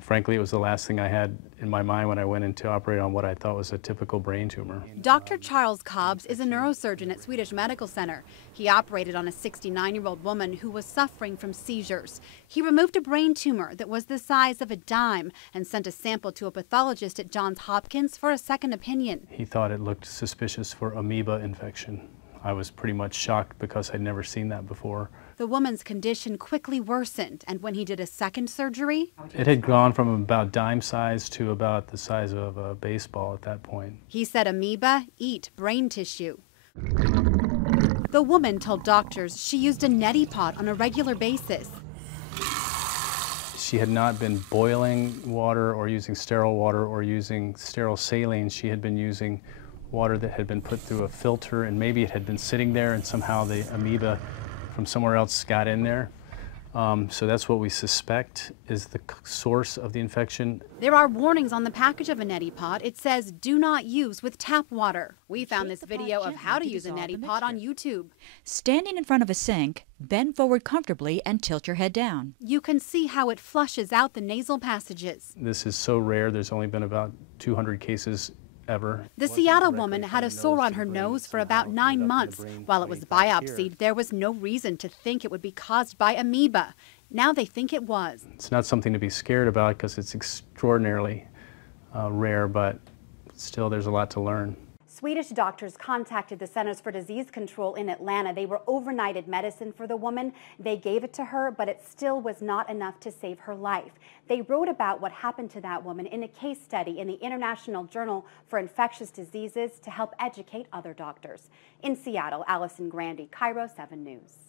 Frankly, it was the last thing I had in my mind when I went in to operate on what I thought was a typical brain tumor. Dr. Charles Cobbs is a neurosurgeon at Swedish Medical Center. He operated on a 69-year-old woman who was suffering from seizures. He removed a brain tumor that was the size of a dime and sent a sample to a pathologist at Johns Hopkins for a second opinion. He thought it looked suspicious for amoeba infection. I was pretty much shocked because I'd never seen that before. The woman's condition quickly worsened, and when he did a second surgery, it had gone from about dime size to about the size of a baseball at that point. He said amoeba eat brain tissue. The woman told doctors she used a neti pot on a regular basis. She had not been boiling water or using sterile water or using sterile saline. She had been using water that had been put through a filter, and maybe it had been sitting there and somehow the amoeba from somewhere else got in there. So that's what we suspect is the source of the infection. There are warnings on the package of a neti pot. It says, do not use with tap water. We found this video of how to use a neti pot on YouTube. Standing in front of a sink, bend forward comfortably and tilt your head down. You can see how it flushes out the nasal passages. This is so rare. There's only been about 200 cases ever. The Seattle woman had a sore on her nose for about 9 months. While it was biopsied, there was no reason to think it would be caused by amoeba. Now they think it was. It's not something to be scared about because it's extraordinarily rare, but still there's a lot to learn. Swedish doctors contacted the Centers for Disease Control in Atlanta. They were overnighted medicine for the woman. They gave it to her, but it still was not enough to save her life. They wrote about what happened to that woman in a case study in the International Journal for Infectious Diseases to help educate other doctors. In Seattle, Allison Grandy, KIRO 7 News.